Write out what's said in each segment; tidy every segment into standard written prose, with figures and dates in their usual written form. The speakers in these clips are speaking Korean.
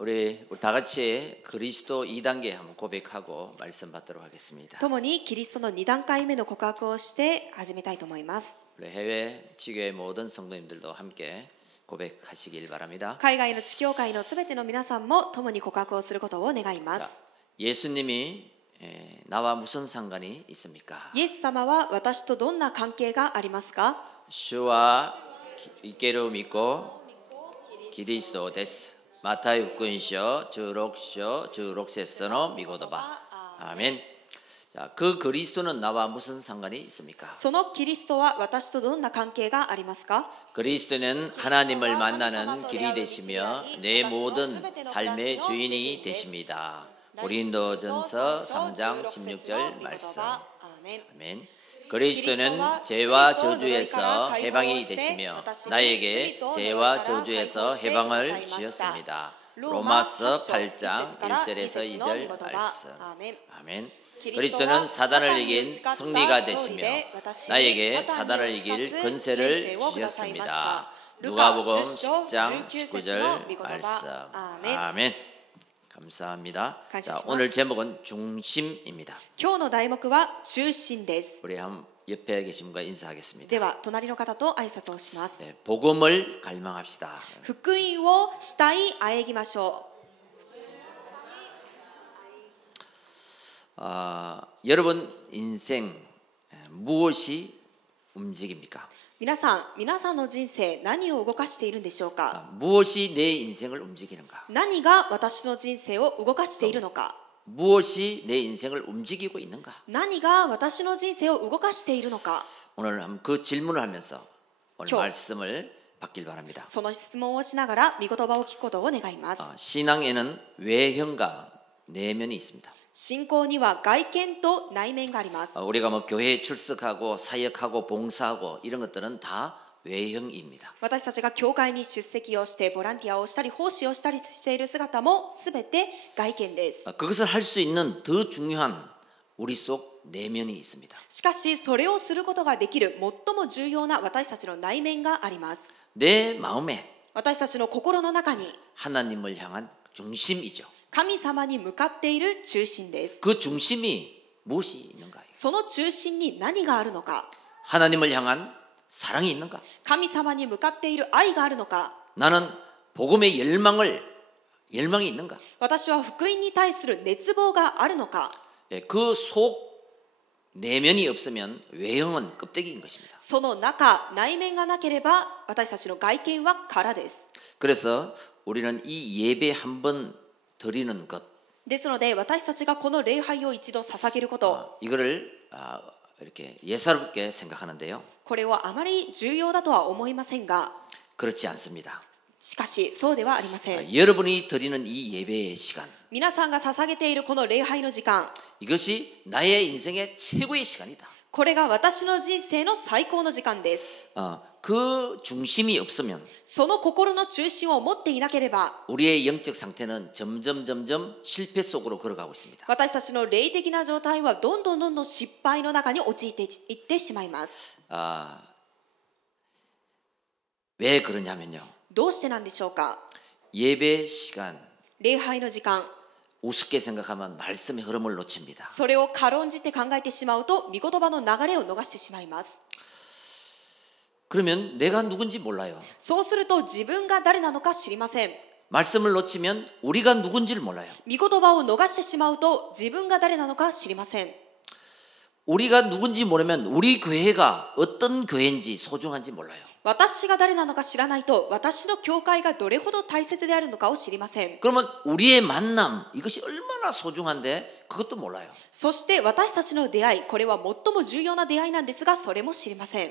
우리 다 같이 그리스도 2단계 한번 고백하고 말씀 받도록 하겠습니다. 共にキリストの2段階目の告白をして始めたいと思います。 우리 해외 지교회 모든 성도님들도 함께 고백하시길 바랍니다. 海外の地教会のすべての皆さんも共に告白をすることを願いま 자, す。 예수님이 나와 무슨 상관이 있습니까? イエス様は私とどんな関係がありますか？ 주와 있기를 믿고 그리스도です. 마타이福音書 16章 16節の 미고도바. 아멘. 자, 그 그리스도는 나와 무슨 상관이 있습니까? そのキリストは私とどんな関係がありますか？ 그리스도는 하나님을 만나는 길이 되시며 내 모든 삶의 주인이 되십니다. 고린도전서 3장 16절 말씀. 아멘. 그리스도는 죄와 저주에서 해방이 되시며 나에게 죄와 저주에서 해방을 주셨습니다. 로마서 8장 1절에서 2절 말씀. 아멘. 그리스도는 사단을 이긴 승리가 되시며 나에게 사단을 이길 권세를 주셨습니다. 누가복음 10장 19절 말씀. 아멘. 감사합니다. 자, 오늘 제목은 중심입니다. 今日の題目は中心です。 우리 한 옆에 계신 분과 인사하겠습니다. では隣の方と挨拶をします。 네, 복음을 갈망합시다. 福音をしたいあえぎましょう。 여러분 인생 무엇이 움직입니까? 皆さんの人生何を動かしているんでしょうか？ 무엇이 내 인생을 움직이는가? 何が私の人生を動かしているのか？ 무엇이 내 인생을 움직이고 있는가? 何が私の人生を動かしているのか？ 오늘 한번 그 질문을 하면서 오늘 교. 말씀을 받길 바랍니다. その質問をしながら御言葉を聞くことを願います。 신앙에는 외형과 내면이 있습니다. 信仰には外見と内面があります。 우리가 뭐 교회에 출석하고 사역하고 봉사하고 이런 것들은 다 외형입니다. 私たちが教会に出席をしてボランティアをしたり奉仕をしたりしている姿もすべて外見です。 그것을 할 수 있는 더 중요한 우리 속 내면이 있습니다. しかしそれをすることができる最も重要な私たちの内面があります。 내 마음에 私たちの心の中に 하나님을 향한 중심이죠. 神様に向かっている中心です。 그 중심이 무엇이 있는가요? その中心に何があるのか？ 하나님을 향한 사랑이 있는가? 神様に向かっている愛があるのか？ 나는 복음의 열망이 있는가? 私は福音に対する熱望があるのか？ 그 속 내면이 없으면 외형은 껍데기인 것입니다. その中、内面がなければ私たちの外見は空です。 그래서 우리는 이 예배 한번 드리는 것 ですので私たちがこの礼拝を一度捧げること、 이거를 이렇게 예사롭게 생각하는데요. これはあまり重要だとは思いませんが、 그렇지 않습니다. しかしそうではありません。 여러분이 드리는 이 예배의 시간, 皆さんが捧げているこの礼拝の時間、 이것이 나의 인생의 최고의 시간이다. これが私の人生の最高の時間です。 그 중심이 없으면 その心の中心を持っていなければ 우리의 영적 상태는 점점 실패 속으로 걸어가고 있습니다. 私たちの霊的な状態はどんどん失敗の中に陥っていってしまいます。 왜 그러냐면요. どうしてなんでしょうか？ 예배 시간 礼拝の時間、 우습게 생각하면 말씀의 흐름을 놓칩니다. それを軽んじて考えてしまうと御言葉の流れを逃してしまいます。 그러면 내가 누군지 몰라요. そうすると自分が誰なのか知りません。 말씀을 놓치면 우리가 누군지를 몰라요. 御言葉を逃してしまうと自分が誰なのか知りません。 우리가 누군지 모르면 우리 교회가 어떤 교회인지 소중한지 몰라요. 私が誰なのか知らないと私の教会がどれほど大切であるのかを知りません。 그러면 우리의 만남 이것이 얼마나 소중한데 그것도 몰라요. そして私たちの出会い、これは最も重要な出会いなんですがそれも知りません。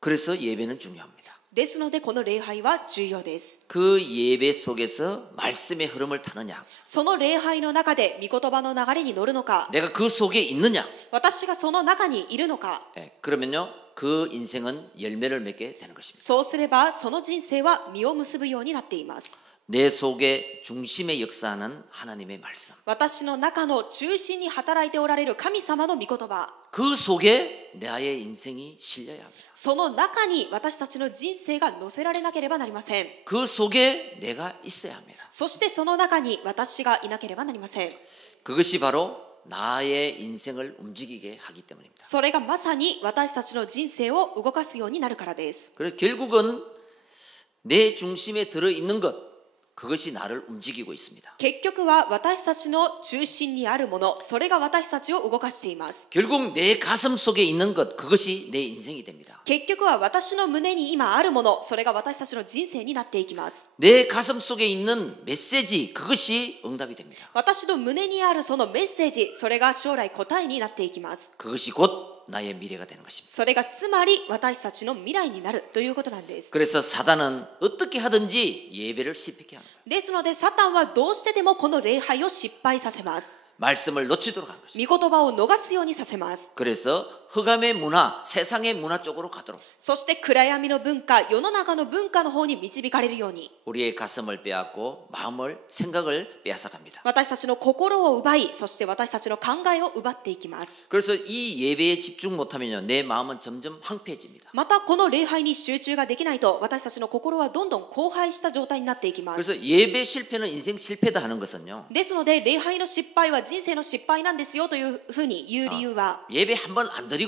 그래서 예배는 중요합니다. ですのでこの礼拝は重要です。 그 예배 속에서 말씀의 흐름을 타느냐, その礼拝の中で御言葉の流れに乗るのか、 내가 그 속에 있느냐, 私がその中にいるのか、 그러면요 그 인생은 열매를 맺게 되는 것입니다. そうすればその人生は実を結ぶようになっています。내 속에 중심에 역사하는 하나님의 말씀. 私の中の中心に働いておられる神様の御言葉、 그 속에 나의 인생이 실려야 합니다. その中に私たちの人生が乗せられなければなりません。 그 속에 내가 있어야 합니다. そしてその中に私がいなければなりません。 그것이 바로 나의 인생을 움직이게 하기 때문입니다. それがまさに私たちの人生を動かすようになるからです。 그래서 결국은 내 중심에 들어있는 것, 그것이 나를 움직이고 있습니다. 結局は私たちの中心にあるもの、それが私たちを動かしています。 결국 내 가슴 속에 있는 것, 그것이 내 인생이 됩니다. 結局は私の胸に今あるもの、それが私たちの人生になっていきます。 내 가슴 속에 있는 메시지, 그것이 응답이 됩니다. 私の胸にあるそのメッセージ、それが将来答えになっていきます。 그것이 곧 나의 미래가 되는 것입니다. それがつまり私たちの未来になるということなんです。 그래서 사단은 어떻게 하든지 예배를 실패케 하는 거예요. ですのでサタンはどうしてでもこの礼拝を失敗させます。 말씀을 놓치도록 하는 것입니다. 御言葉を逃すようにさせます。 그래서 흑암의 문화, 세상의 문화 쪽으로 가도록 そして暗闇の文化、世の中の文化の方に導かれるように、 우리의 가슴을 빼앗고 마음을, 생각을 빼앗아갑니다. 私たちの心を奪い、そして私たちの考えを奪っていきます。 그래서 이 예배에 집중 못하면요, 내 마음은 점점 황폐해집니다. またこの礼拝に集中ができないと、私たちの心はどんどん荒廃した状態になっていきます。 그래서 예배 실패는 인생 실패다 하는 것은요, ですので礼拝の失敗は人生の失敗なんですよというふうに言う理由は、 예배 한 번 안 드리고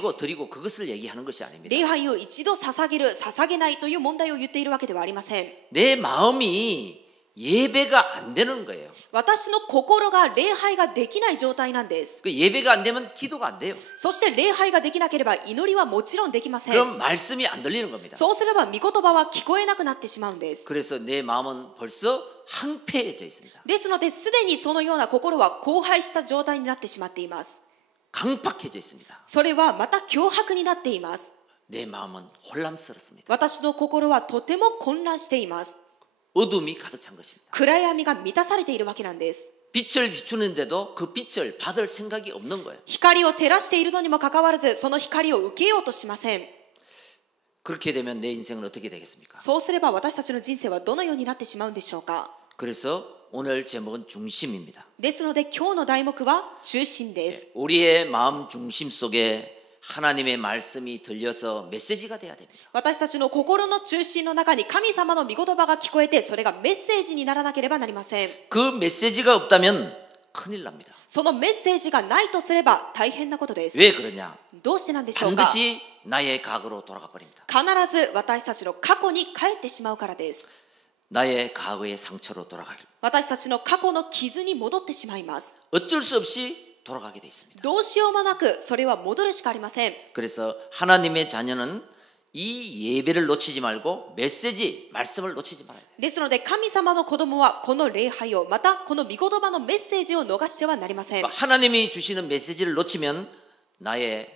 그것을 얘기하는 것이 아닙니다. 礼拝を一度捧げる捧げないという問題を言っているわけではありません。 내 마음이 예배가 안 되는 거예요. 私の心が礼拝ができない状態なんです。 그 예배가 안 되면 기도가 안 돼요. そして礼拝ができなければ祈りはもちろんできません。 그럼 말씀이 안 들리는 겁니다. そうすれば御言葉は聞こえなくなってしまうんです。 그래서 내 마음은 벌써 황폐해져 있습니다. ですのですでにそのような心は荒廃した状態になってしまっています。 강팍해져 있습니다. それはまた脅迫になっています。 내 마음은 혼란스럽습니다. 私の心はとても混乱しています。 어둠이 가득 찬 것입니다. 暗闇が満たされているわけなんです。 빛을 비추는데도 그 빛을 받을 생각이 없는 거예요. 光を照らしているのにもかかわらず、その光を受けようとしません。 그렇게 되면 내 인생은 어떻게 되겠습니까? そうすれば私たちの人生はどのようになってしまうんでしょうか。 그래서 오늘 제목은 중심입니다. ですので今日の題目は中心です。 우리의 마음 중심 속에 하나님의 말씀이 들려서 메시지가 돼야 됩니다. 私たちの心の中心の中に神様の御言葉が聞こえて、それがメッセージにならなければなりません。 그 메시지가 없다면 큰일 납니다. そのメッセージがないとすれば大変なことです。 왜 그러냐? どうしてなんでしょうか。 반드시 나의 과거로 돌아가 버립니다. 必ず私たちの過去に帰ってしまうからです。 나의 과거의 상처로 돌아가기. 私たちの過去の傷に戻ってしまいます。 어쩔 수 없이 돌아가게 돼 있습니다. どうしようもなくそれは戻るしかありません。 그래서 하나님의 자녀는 이 예배를 놓치지 말고 메시지, 말씀을 놓치지 말아야 돼요. ですので神様の子供はこの礼拝を、またこの御言葉のメッセージを逃してはなりません。 하나님이 주시는 메시지를 놓치면 나의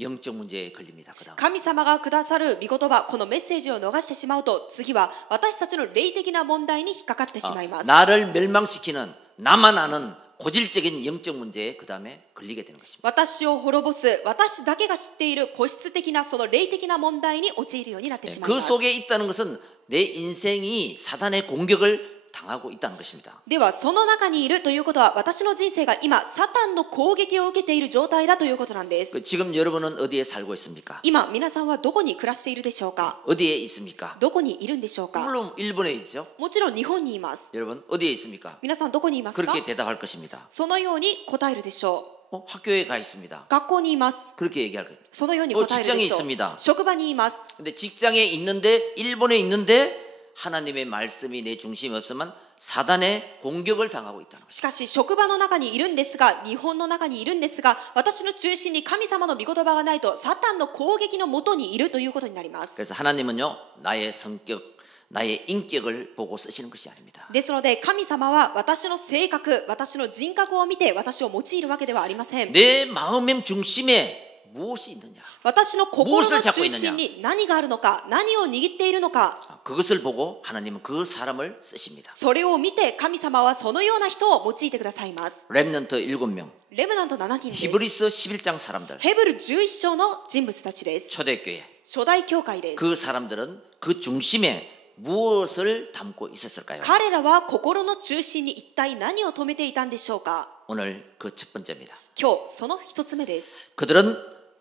영적 문제에 걸립니다. 그다음 神様がくださる御言葉、このメッセージを逃してしまうと、次は私たちの霊的な問題に引っかかってしまいます。 나를 멸망시키는 나만 아는 고질적인 영적 문제에 그 다음에 걸리게 되는 것입니다. 私を滅ぼす、私だけが知っている個質的なその霊的な問題に陥るようになってしまい 그 ます。 속에 있다는 것은 내 인생이 사단의 공격을 당하고 있다는 것입니다. ではその中にいるということは、私の人生が今サタンの攻撃を受けている状態だということなんです。 지금 여러분은 어디에 살고 있습니까? 今皆さんはどこに暮らしているでしょうか。 어디에 있습니까? どこにいるんでしょうか。 물론 일본에 있죠. もちろん日本にいます。 여러분 어디에 있습니까? 皆さんどこにいますか。 그렇게 대답할 것입니다. そのように答えるでしょう。 학교에 가 있습니다. 学校にいます。 그렇게 얘기할 거예요. そのように答えるで 직장에 しょう。 있습니다. 職場にいます。 근데 직장에 있는데 일본에 있는데 하나님의 말씀이 내 중심이 없으면 사단의 공격을 당하고 있다는 거예요. しかし職場の中にいるんですが、日本の中にいるんですが、私の中心に神様の御言葉がないとサタンの攻撃のもとにいるということになります。 그래서 하나님은요 나의 성격, 나의 인격을 보고 쓰시는 것이 아닙니다. ですので神様は私の性格、私の人格を見て私を用いるわけではありません。 내 마음의 중심에 무엇이 있느냐? 私の心の中心に何があるのか、何を握っているのか、 그것을 보고 하나님은 그 사람을 쓰십니다. それを見て神様はそのような人を用いてくださいます。 렘넌트 7명, レムナント7人です。 히브리서 11장 사람들, ヘブル11章の人物たちです。 초대교회. 初代教会です。 그 사람들은 그 중심에 무엇을 담고 있었을까요? 彼らは心の中心に一体何を止めていたんでしょうか。 오늘 그 첫 번째입니다. 今日その一つ目です。 그들은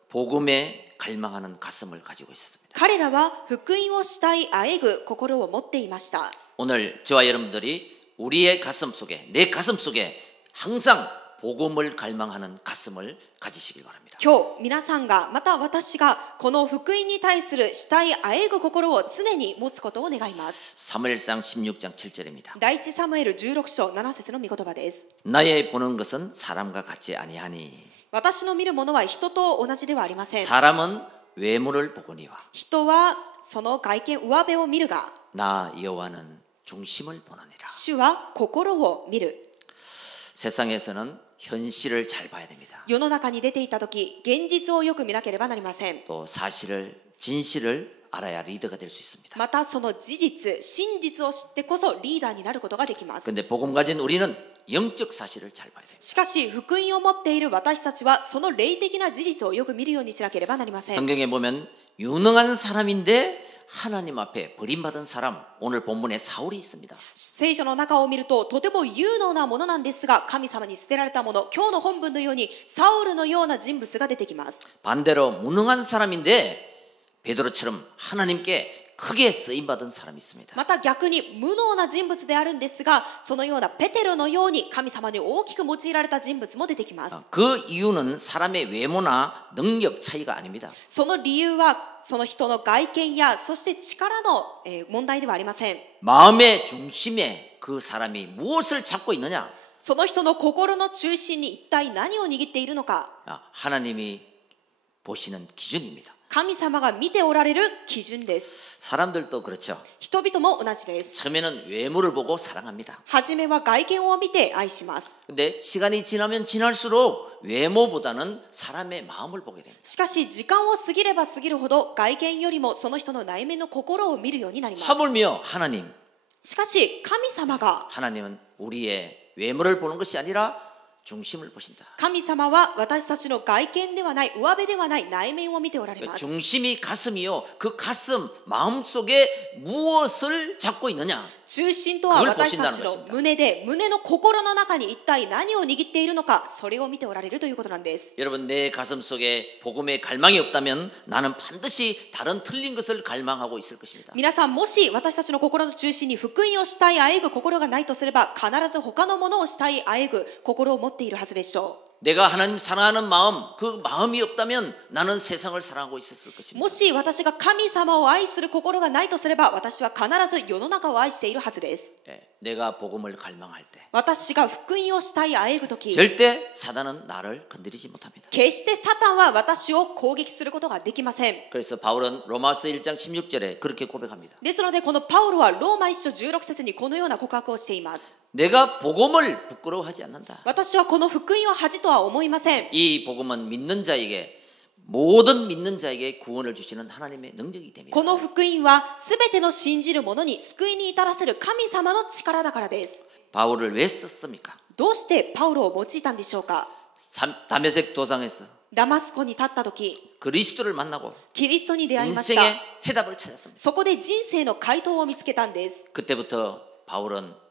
복음에 갈망하는 가슴을 가지고 있었습니다. 彼らは福音をしたいあえぐ心を持っていました。 오늘 저와 여러분들이 우리의 가슴 속에, 내 가슴 속에 항상 복음을 갈망하는 가슴을 가지시길 바랍니다. 今日皆さんがまた私がこの福音に対するしたいあえぐ心を常に持つことを願います。 사무엘상 16장 7절입니다. 第一サムエル16章7節の御言葉です。 나의 보는 것은 사람과 같지 아니하니 私の見るものは人と同じではありません。 사람은 외모를 보거니와 人はその外見上辺を見るが 나 여호와는 중심을 보느니라. 主は心を見る。 세상에서는 현실을 잘 봐야 됩니다. 世の中に出ていた時現実をよく見なければなりません。 또 사실을 진실을 알아야 리더가 될 수 있습니다. またその事実真実を知ってこそリーダーになることができます。 근데 복음 가진 우리는 영적 사실을 잘 봐야 됩니다. しかし福音を持っている私たちはその霊的な事実をよく見るようにしなければなりません。 성경에 보면 유능한 사람인데 하나님 앞에 버림받은 사람, 오늘 본문에 사울이 있습니다. 聖書の中を見るととても有能なものなんですが神様に捨てられたもの、今日の本文のようにサウルのような人物が出てきます。 반대로 무능한 사람인데 베드로처럼 하나님께 크게 쓰임받은 사람이 있습니다. また逆に無能な人物であるんですがそのようなペテロのように神様に大きく用いられた人物も出てきます。 그 이유는 사람의 외모나 능력 차이가 아닙니다. その理由はその人の外見やそして力の問題ではありません。 마음의 중심에 그 사람이 무엇을 잡고 있느냐? その人の心の中心に一体何を握っているのか、 하나님이 보시는 기준입니다. 神様が見ておられる基準です。 사람들도 그렇죠. 人々も同じです。 처음에는 외모를 보고 사랑합니다. 初めは外見を見て愛します。 근데 시간이 지나면 지날수록 외모보다는 사람의 마음을 보게 됩니다. しかし時間を過ぎれば過ぎるほど外見よりもその人の内面の心を見るようになります。 하물며 하나님, しかし神様が 하나님은 우리의 외모를 보는 것이 아니라 중심을 보신다. 神様は私たちの外見ではない上辺ではない内面を見ておられます。 중심이 가슴이요. 그 가슴, 마음 속에 무엇을 잡고 있느냐? 中心とは私たちの胸で胸の心の中に一体何を握っているのかそれを見ておられるということなんです。 여러분 내 가슴 속에 복음의 갈망이 없다면 나는 반드시 다른 틀린 것을 갈망하고 있을 것입니다. 皆さんもし私たちの心の中心に福音をしたいあえぐ心がないとすれば必ず他のものをしたいあえぐ心を持っているはずでしょう。 내가 하나님 사랑하는 마음, 그 마음이 없다면 나는 세상을 사랑하고 있었을 것입니다. もし私が神様を愛する心がないとすれば私は必ず世の中を愛しているはずです。 내가 복음을 갈망할 때 私が福音をしたいあえぐとき 절대 사단은 나를 건드리지 못합니다. 決してサタンは私を攻撃することができません。 그래서 바울은 로마서 1장 16절에 그렇게 고백합니다. ですのでこのパウロはローマ1章16節にこのような告白をしています。 내가 복음을 부끄러워하지 않는다. 私はこの福音を恥とは思いません。 이 복음은 믿는 자에게 모든 믿는 자에게 구원을 주시는 하나님의 능력이 됩니다. この福音はすべての信じる者に救いに至らせる神様の力だからです。 바울을 왜 썼습니까? どうしてパウロを用いたんでしょうか。 다메섹 도상에서 ダマスコに立った時 그리스도를 만나고 キリストに出会いました。 인생의 해답을 찾았습니다. そこで人生の回答を見つけたんです。 그때부터 바울은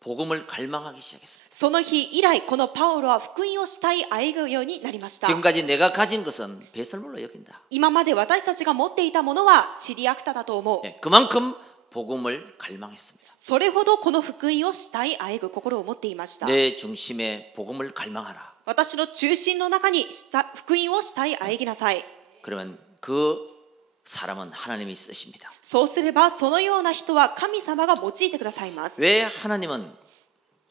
복음을 갈망하기 시작했습니다. その日以来このパウロは福音をしたいあえぐようになりました。 지금까지 내가 가진 것은 배설물로 여긴다. 今まで私たちが持っていたものはチリアクタだと思う。 그만큼 복음을 갈망했습니다. それほどこの福音をしたいあえぐ心を持っていました。 내 중심에 복음을 갈망하라. 私の中心の中に福音をしたいあえぎなさい。 그러면 그 사람은 하나님이 쓰십니다. そうすればそのような人は神様が用いてくださいます。 왜 하나님은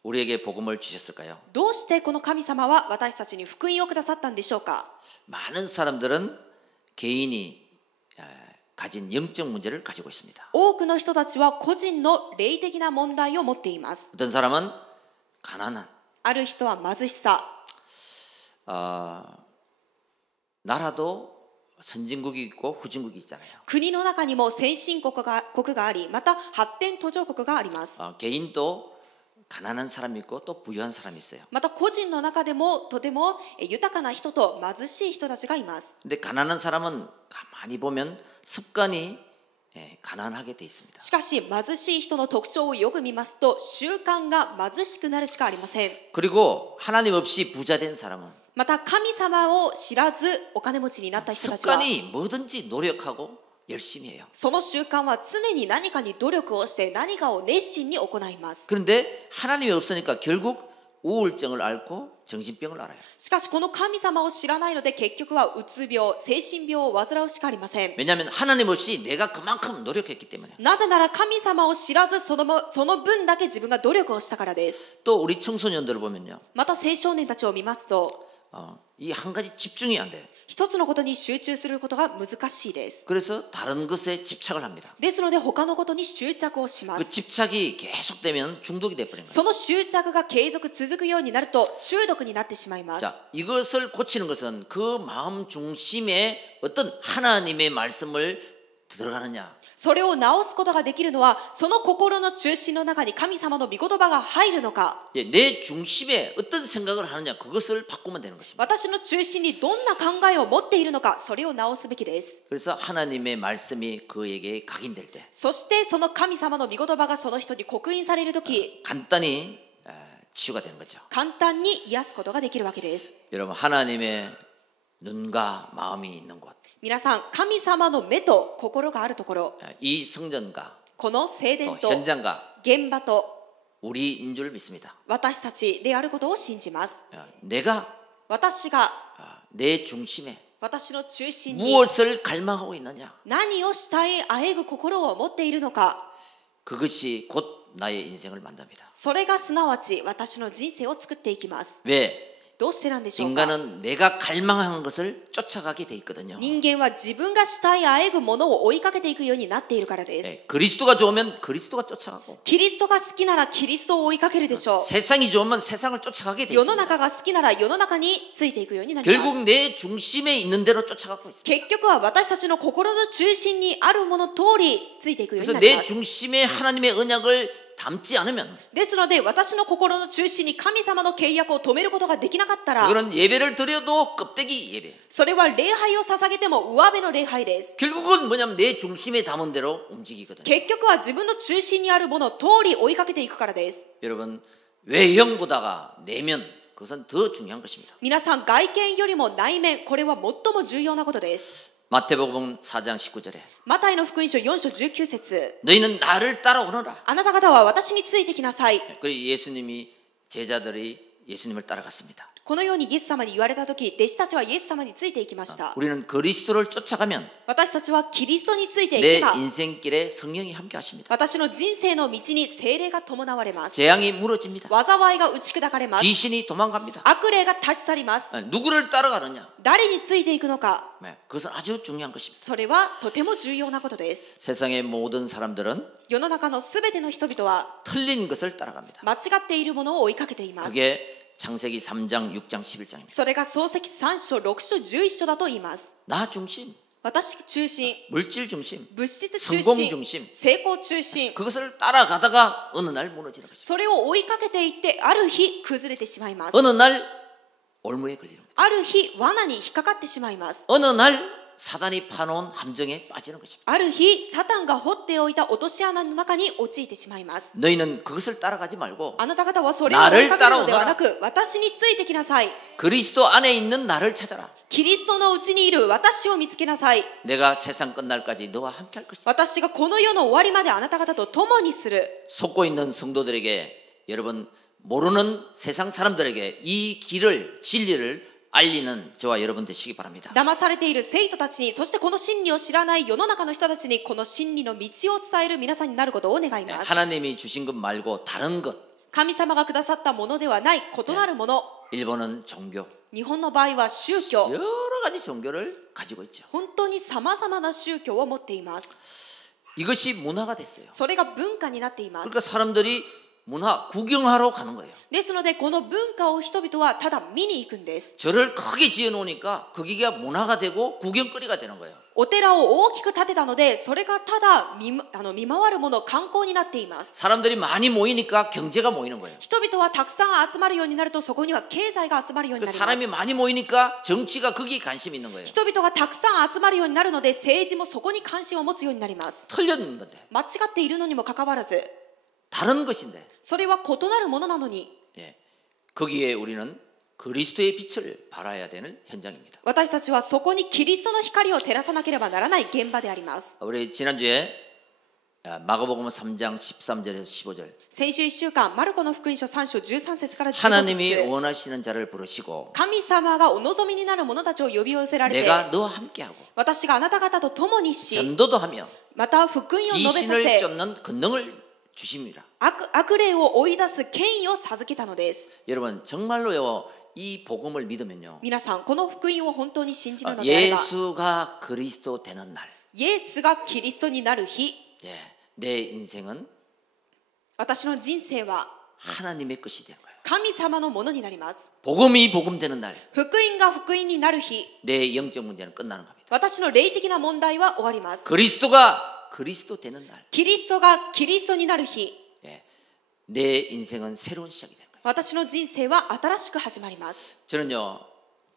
우리에게 복음을 주셨을까요? どうしてこの神様は私たちに福音をくださったんでしょうか。 많은 사람들은 개인이 가진 영적 문제를 가지고 있습니다. 多くの人たちは個人の霊的な問題を持っています。 어떤 사람은 가난한, ある人は貧しさ、 나라도 선진국이 있고 후진국이 있잖아요. 国の中にも先進国があり、また発展途上国があります。 개인도 가난한 사람이 있고 또 부유한 사람이 있어요. また個人の中でもとても豊かな人と貧しい人たちがいます。 근데 가난한 사람은 가만히 보면 습관이 가난하게 돼 있습니다. しかし貧しい人の特徴をよく見ますと習慣が貧しくなるしかありません。 그리고 하나님 없이 부자 된 사람은 また神様を知らずお金持ちになった人たちは 습관이 뭐든지 노력하고 열심히 해요. その習慣は常に何かに努力をして何かを熱心に行います。 그런데 하나님이 없으니까 결국 우울증을 앓고 정신병을 앓아요. しかしこの神様を知らないので結局はうつ病、精神病を患うしかありません。 왜냐하면 하나님 없이 내가 그만큼 노력했기 때문에. なぜなら神様を知らずその分だけ自分が努力をしたからです。 또 우리 청소년들을 보면요. また青少年たちを見ますと 이 한 가지 집중이 안 돼요. 一つのことに集中することが難しいです。 그래서 다른 것에 집착을 합니다. ですので他のことに執着をしま 그 す。 집착이 계속되면 중독이 돼버린 거예요. その執着が継続続くようになると中毒になってしまいます。 자, 이것을 고치는 것은 그 마음 중심에 어떤 하나님의 말씀을 들어가느냐. それを直すことができるのはその心の中心の中に神様の御言葉が入るのか、 내 중심에 어떤 생각을 하느냐 그것을 바꾸면 되는 것입니다. 私の中心にどんな考えを持っているのか、それを直すべきです。 그래서 하나님의 말씀이 그에게 각인될 때 そしてその神様の御言葉がその人に刻印されるとき、 간단히 치유가 되는 거죠. 簡単に癒すことができるわけです。 여러분 하나님의 눈과 마음이 있는 곳, 皆さん、神様の目と心があるところ、 이 성전과 この聖 또 殿と 현장과 現場と 우리인 줄 믿습니다. 私たちであることを信じます。 내가 私が 내 중심에 私の中心に 무엇을 갈망하고 있느냐, 何をしたいあえぐ心を持っているのか、 그것이 곧 나의 인생을 만듭니다. それがすなわち私の人生を作っていきます。 왜? どうしてなんでしょうか。 인간은 내가 갈망하는 것을 쫓아가게 돼 있거든요. 人間は自分がしたいあえぐものを追いかけていくようになっているからです。 그리스도가 좋으면 그리스도가 쫓아가고 キリストが好きならキリストを追いかけるでしょう。 세상이 좋으면 세상을 쫓아가게 돼 世の 있습니다. 中が好きなら世の中についていくようになります。 결국 내 중심에 있는 대로 쫓아가고 있습니다. 結局は私たちの心の中心にあるもの通りついていくように 그래서 なり 내 ます。 중심에 하나님의 언약을 담지 않으면 ですので私の心の中心に神様の契約を止めることができなかったら、 그거는 예배를 드려도 껍데기 예배. それは礼拝を捧げても上辺の礼拝です。 결국은 뭐냐면 내 중심에 담은 대로 움직이거든요. 結局は自分の中心にあるものを通り追いかけていくからです。 여러분 외형보다가 내면 그것은 더 중요한 것입니다. 皆さん、外見よりも内面、これは最も重要なことです。 마태복음 4장 19절에 マタイの福音書4章19節、 너희는 나를 따라오너라. あなた方は私についてきなさい。 그 예수님이 제자들이 예수님을 따라갔습니다. このようにイエス様に言われたとき、弟子たちはイエス様についていきました。 우리는 그리스도를 쫓아가면 私たちはキリストについてい 내 けば、 인생길에 성령이 함께 하십니다. 私の人生の道に聖霊が伴われます。 재앙이 무너집니다. 災いが打ち砕かれます。 귀신이 도망갑니다. 悪霊が立ち去ります。 누구를 따라가느냐? 誰についていくのか、 그것은 아주 중요한 것입니다. それはとても重要なことです。 세상의 모든 사람들은 世の中のすべての人々は 틀린 것을 따라갑니다. 間違っているものを追いかけています。 그게 창세기 3장, 6장, 11장입니다. それが創世記3章、6章、11章だと言います。 나 중심, 私中心、 물질 중심, 物質中 성공 心、 중심. 成功中心、 그것을 따라가다가 어느 날 무너지는 것입니다. それを追いかけていってある日崩れてしまいます。 어느 날 올무에 걸리는 겁니다. ある日罠に引っかかってしまいます。 어느 날 사단이 파놓은 함정에 빠지는 것입니다. ある日サタンが掘っておいた落とし穴の中に陥ってしまいます。 너희는 그것을 따라가지 말고 あなた方はそれを追いかけるのではなく、私についてきなさい。 그리스도 안에 있는 나를 찾아라. キリストのうちにいる私を見つけなさい。 내가 세상 끝날까지 너와 함께 할 것이다. 私がこの世の終わりまであなた方と共にする。 속고 있는 성도들에게 여러분 모르는 세상 사람들에게 이 길을 진리를 알리는 저와 여러분 되시기 바랍니다. 騙されている生徒たちに、そしてこの真理を知らない世の中の人たちにこの真理の道を伝える皆さんになることを願います。 하나님이 주신 것 말고 다른 것. 神様がくださったものではない異なるもの。 일본은 종교. 日本の場合は宗教。 여러 가지 종교를 가지고 있죠. 本当に様々な宗教を持っています。 이것이 문화가 됐어요. それが文化になっています。 그러니까 사람들이 문화 구경하러 가는 거예요. ですのでこの文化を人々はただ見に行くんです。 절을 크게 지어 놓으니까 거기가 문화가 되고 구경거리가 되는 거예요. お寺を大きく建てたのでそれがただ見回るもの、観光になっています。 사람들이 많이 모이니까 경제가 모이는 거예요. 人々はたくさん集まるようになるとそこには経済が集まるように 그 なります。 사람이 많이 모이니까 정치가 거기에 관심이 있는 거예요. 人々がたくさん集まるようになるので政治もそこに関心を持つようになります。 틀렸는데 間違っているのにもかかわらず 다른 것인데 それは異なるものなのに 예, 거기에 우리는 그리스도의 빛을 발하여야 되는 현장입니다. 私たちはそこにキリストの光を照らさなければならない現場であります。 우리 지난주에 마가복음 3장 13절에서 15절 先週1週間マルコの福音書3章13節から15 하나님이 節 원하시는 자를 부르시고 神様がお望みになる者たちを呼び寄せられて 내가 너와 함께하고 私があなた方と共にし 전도도 하며 また福音を述べさ 귀신을 せ 쫓는 권능을 주심이라. 悪霊を追い出す権威を授けたのです。 여러분 정말로요 이 복음을 믿으면요 皆さんこの福音を本当に信じるのであれば 예수가 그리스도 되는 날 イエスがキリストになる日 예, 내 인생은 私の人生は 하나님의 것이 된 거예요. 神様のものになります。 복음이 복음 되는 날 福音が福音になる日 내 영적 문제는 끝나는 겁니다. 私の霊的な問題は終わります。 그리스도가 그리스도 되는 날 キリストがキリストになる日 예, 내 인생은 새로운 시작이 된 거예요. 私の人生は新しく始まります。 저는요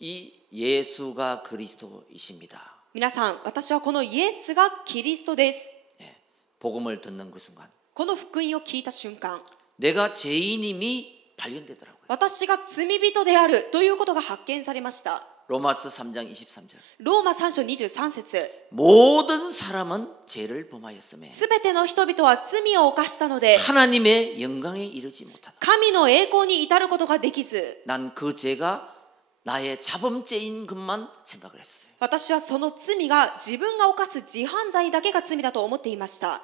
이 예수가 그리스도이십니다. 皆さん私はこのイエスがキリストです。 예, 복음을 듣는 그 순간 この福音を聞いた瞬間 내가 죄인임이 발견되더라고요. 私が罪人であるということが発見されました。 로마서 3장 23절 ローマ3章23節 모든 사람은 죄를 범하였으며 すべての人々は罪を犯したので 하나님의 영광에 이르지 못하다. 神の栄光に至ることができず 난 그 죄가 나의 자범죄인 것만 생각을 했어요. 私はその罪が自分が犯す自犯罪だけが罪だと思っていました。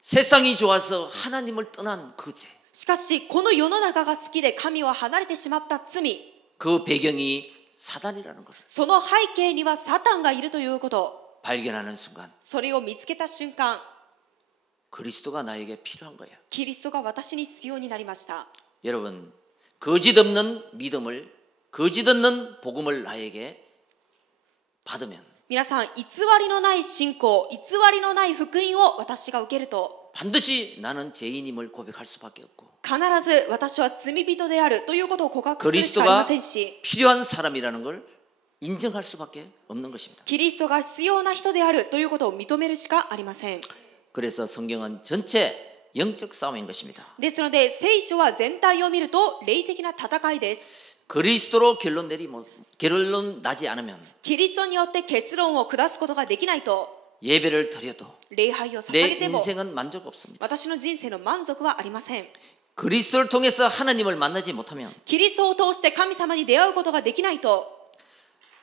세상이 좋아서 하나님을 떠난 그 죄, しかしこの世の中が好きで神を離れてしまった罪 그 배경이 사단이라는 것을 その背景にはサタンがいるということ 발견하는 순간 それを見つけた瞬間 그리스도가 나에게 필요한 거야. キリストが私に必要になりました。 여러분 거짓 없는 믿음을 거짓 없는 복음을 나에게 받으면 皆さん偽りのない信仰偽りのない福音を私が受けると 반드시 나는 죄인임을 고백할 수밖에 없고 必ず私は罪人であるということを告白するしかありませんし 필요한 사람이라는 걸 인정할 수밖에 없는 것입니다. キリストが必要な人であるということを認めるしかありません。 그래서 성경은 전체 영적 싸움인 것입니다. ですので聖書は全体を見ると霊的な戦いです。 그리스도로 결론 나지 않으면 キリストによって結論を下すことができないと 예배를 드려도 礼拝を捧 내 げても 인생은 만족 없습니다. 私の人生の満足はありません。 그리스도를 통해서 하나님을 만나지 못하면 キリストを通して神様に出会うことができないと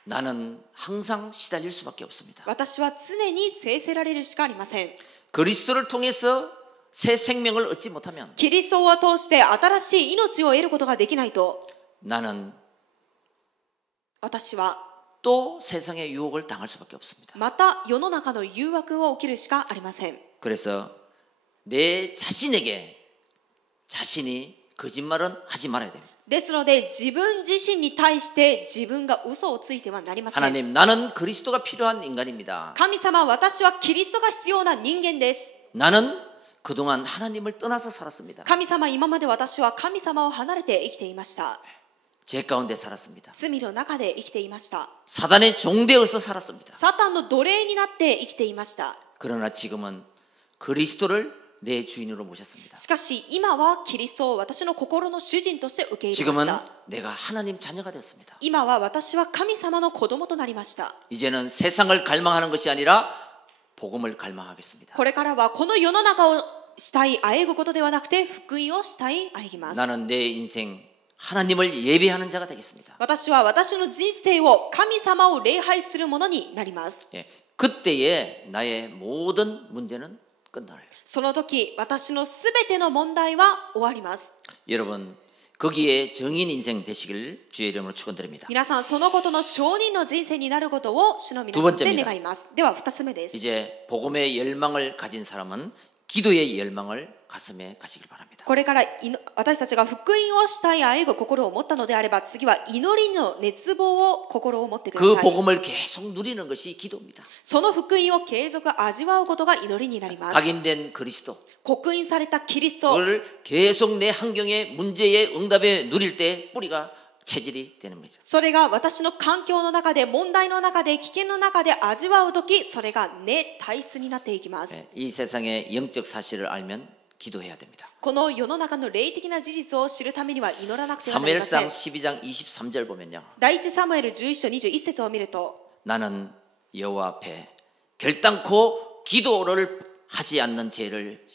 나는 항상 시달릴 수밖에 없습니다. 私は常に制せられるしかありません。 그리스도를 통해서 새 생명을 얻지 못하면 キリストを通して新しい命を得ることができないと 나는 私は 또 세상의 유혹을 당할 수밖에 없습니다. また世の中の誘惑を受けるしかありません。 그래서 내 자신에게 자신이 거짓말은 하지 말아야 됩니다. ですので自分自身に対して自分が嘘をついてはなりません。 하나님, 나는 그리스도가 필요한 인간입니다. 神様、私はキリストが必要な人間です。 나는 그동안 하나님을 떠나서 살았습니다. 神様、今まで私は神様を離れて生きていました。 죄 가운데 살았습니다. 罪の中で生きていました。 사단의 종되어서 살았습니다. サタンの奴隷になって生きていました。 그러나 지금은 그리스도를 내 주인으로 모셨습니다. しかし今はキリストを私の心の主人として受け入れま 지금은 した。 내가 하나님 자녀가 되었습니다. 今は私は神様の子供となりました。 이제는 세상을 갈망하는 것이 아니라 복음을 갈망하겠습니다. これからはこの世の中をしたいあえぐことではなくて福音をしたいあえぎます。 나는 내 인생 하나님을 예배하는 자가 되겠습니다. 私は私の人生を神様を礼拝するものになります。 예, 그때에 나의 모든 문제는 끝나요. その時私のすべての問題は終わります。 여러분 거기에 정인 인생 되시길 주의 이름으로 축원드립니다. 皆さんそのことの証人の人生になることを主の皆さんで願います。では2つ目です。 이제 복음의 열망을 가진 사람은 기도의 열망을 가슴에 가시길 바랍니다. これから私たちが福音をしたいあえぐ心を持ったのであれば、次は祈りの熱望を心を持ってく 그 ださい。 복음을 계속 누리는 것이 기도입니다. その福音を継続味わうことが祈りになります。 각인된 그리스도 刻印されたキリスト、 그를 계속 내 환경의 문제의 응답에 누릴 때 뿌리가 체질이 되는 거죠. それが私の環境の中で、問題の中で、危険の中で味わうとき、それが根、体質になっていきます。 이 세상의 영적 사실을 알면 기도해야 됩니다. この世の中の霊的な事実を知るためには祈らなくてはなりませ 사무엘상 ん。 12장 23절 보면요. 第一サムエル11章21節を見ると、 나는 여호와 앞에 결단코 기도를 하지 않는 죄를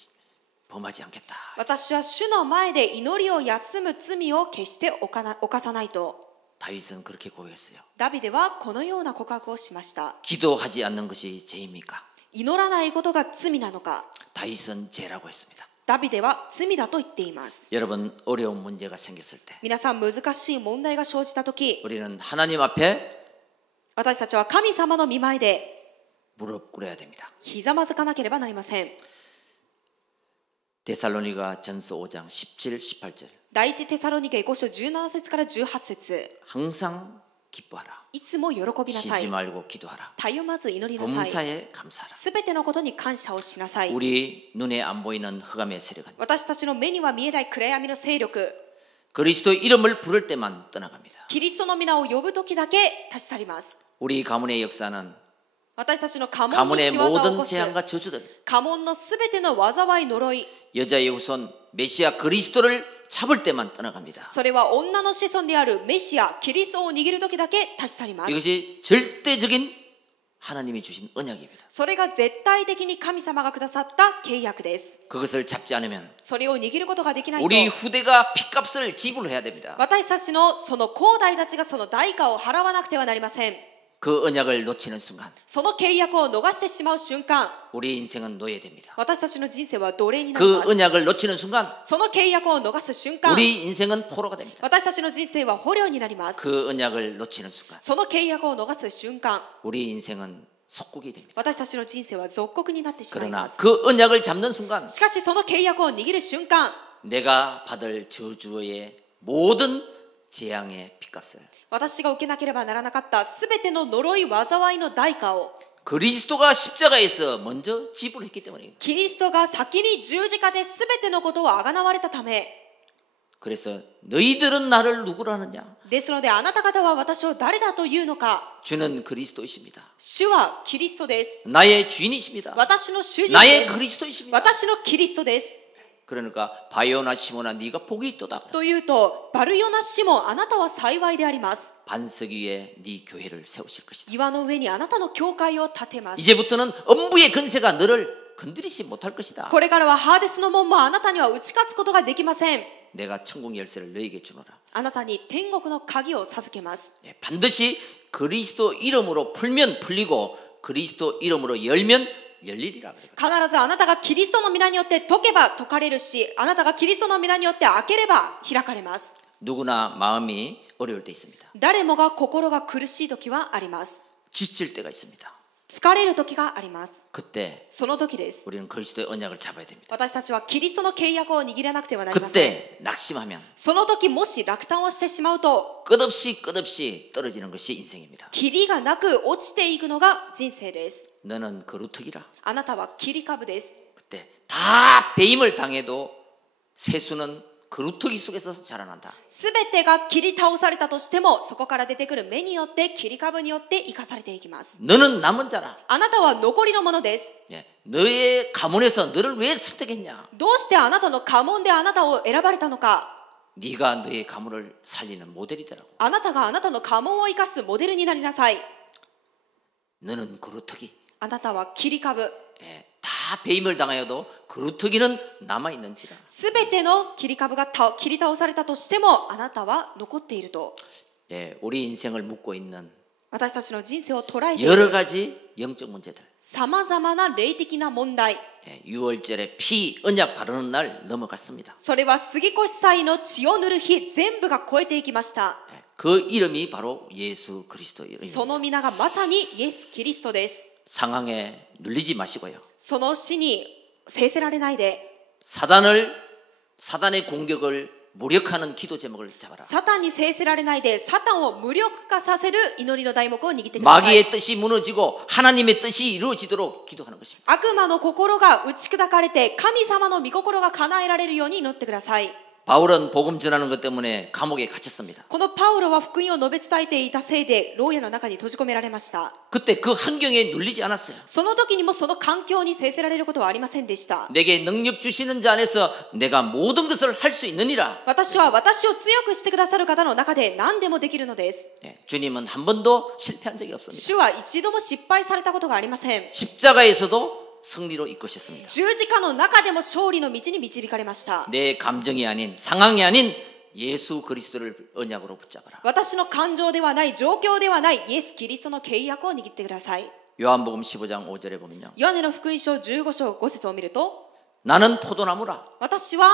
범하지 않겠다. 私は主の前で祈りを休む罪を決して犯さないと。 다윗은 그렇게 고백했어요. ダビデはこのような告白をしました。 기도하지 않는 것이 죄입니까? 祈らないことが罪なのか。 다윗은 죄라고 했습니다. ダビデは罪だと言っています。 여러분 어려운 문제가 생겼을 때 皆さん、難しい問題が生じたとき、 우리는 하나님 앞에 私たちは神様の御前で 무릎 꿇어야 됩니다. ひざまずかなければなりません。 데살로니가 전서 5장 17, 18절 第一テサロニケ5章17節から18節、 항상 기뻐하라. いつも喜びなさ 쉬지 い。 말고 기도하라. たゆまず祈りなさい。 범사에 감사하라. すべてのことに感謝をしなさい。 우리 눈에 안 보이는 흑암의 세력은 私たちの目には見えない暗闇の勢力、 그리스도 이름을 부를 때만 떠나갑니다. キリストの皆を呼ぶときだけ立ち去ります。 우리 가문의 역사는 私たちの家紋の 가문의 仕業を起 모든 こす 재앙과 저주들 家紋のすべての災い呪い、 여자의 후손 메시아 그리스도를 잡을 때만 떠나갑니다. それは女の子孫であるメシアキリストを握るときだけ立ち去ります。 이것이 절대적인 하나님이 주신 언약입니다. それが絶対的に神様がくださった契約です。 그것을 잡지 않으면 それを握ることができないと、 우리 후대가 핏값을 지불해야 됩니다. 私たちのその後代たちがその代価を払わなくてはなりません。 그 언약을 놓치는 순간 その契約を逃してしまう瞬間、 우리 인생은 노예됩니다. 私たちの人生は奴隷になり 그 ます。 언약을 놓치는 순간 その契約を逃す瞬間、 우리 인생은 포로가 됩니다. 私たちの人生は捕虜になります。 그 언약을 놓치는 순간 その契約を逃す瞬間、 우리 인생은 속국이 됩니다. 私たちの人生は属国になってしまい 그러나 ます。 그 언약을 잡는 순간 しかしその契約を握る瞬間、 내가 받을 저주의 모든 재앙의 핏값을 私が受けなければならなかったすべての呪い災いの代価を 그리스도가 십자가에서 먼저 지불했기 때문입니다. キリストが先に十字架ですべてのことをあがなわれたため 그래서 너희들은 나를 누구로 하느냐? ですので、あなた方は私を誰だというのか。 주는 그리스도이십니다. 主はキリストです。 나의 주인이십니다. 私の主人で 나의 す。 그리스도이십니다. 私のキリストです。 그러니까 바요나 시모나 네가 복이 있도다. というと、バルヨナシモン、あなたは幸いであります。 반석 위에 네 교회를 세우실 것이다. 岩の上にあなたの教会を建てます。 이제부터는 엄부의 근세가 너를 건드리지 못할 것이다. これからはハーデスの門もあなたには打ち勝つことができません。 내가 천국 열쇠를 너에게 주노라. あなたに天国の鍵を授けます。 반드시 그리스도 이름으로 풀면 풀리고 그리스도 이름으로 열면 열리리라. 必ずあなたがキリストの皆によって解けば解かれるし、あなたがキリストの皆によって開ければ開かれます。 누구나 마음이 어려울 때 있습니다. 誰もが心が苦しい時はあります。 지칠 때가 있습니다. 疲れる時があります。 그때 その時です。 우리는 그리스도의 언약을 잡아야 됩니다. 私たちはキリストの契約を握らなくてはなりません。 그때 낙심하면 その時もし落胆をしてしまうと、 끝없이 떨어지는 것이 인생입니다. キリがなく落ちていくのが人生です。 너는 거루터기라. あなたは切り株です。 그때 다 배임을 당해도 새수는 거루터기 속에서 자라난다. すべてが切り倒されたとしても、そこから出てくる芽によって切り株によって生かされていきます。 너는 남은 자라. あなたは残りのものです。 예, 너의 가문에서 너를 왜 선택했냐? どうしてあなたの家紋であなたを選ばれたのか。 네가 너의 가문을 살리는 모델이 되라고. あなたがあなたの家紋を生かすモデルになりなさい。 너는 거루터기. あなたは切り株。 예, 다 배임을 당하여도 거루터기는 남아있는지라. すべての切り株が切り倒されたとしても、あなたは残っていると。 예, 우리 인생을 묻고 있는 私たちの人生を捉えてい 여러 る 가지 영적 문제들. さまざまな霊的な問題。 예, 6월절에 피 언약 바르는 날 넘어갔습니다. それは杉越祭の血を塗る日、全部が超えていきました。 예, 그 이름이 바로 예수 그리스도 이름입니다. その皆がまさにイエス・キリストです。 상황에 눌리지 마시고요. その死に制せられないで、 사단의 공격을 무력화하는 기도 제목을 잡아라. サタンに制せられないでサタンを無力化させる祈りの題目を握ってください。 마귀의 뜻이 무너지고 하나님의 뜻이 이루어지도록 기도하는 것입니다. 悪魔の心が打ち砕かれて神様の御心が叶えられるように祈ってください。 바울은 복음 전하는 것 때문에 감옥에 갇혔습니다. このパウロは福音を述べ伝えていたせいで牢屋の中に閉じ込められました。 그때 그 환경에 눌리지 않았어요. その時にもその環境に制せられることはありませんでした。 내게 능력 주시는 자 안에서 내가 모든 것을 할 수 있느니라. 私は私を強くしてくださる方の中で何でもできるのです。 주님은 한 번도 실패한 적이 없습니다. 主は一度も失敗されたことがありません。 십자가에서도 승리로 이끄셨습니다. 十字架の中でも勝利の道に導かれました。 내 감정이 아닌 상황이 아닌 예수 그리스도를 언약으로 붙잡아라. 私の感情ではない状況ではないイエス・キリストの契約を握ってください。 요한복음 15장 5절에 보면요. ヨハネの福音書15章5節を見ると 나는 포도나무라. 私は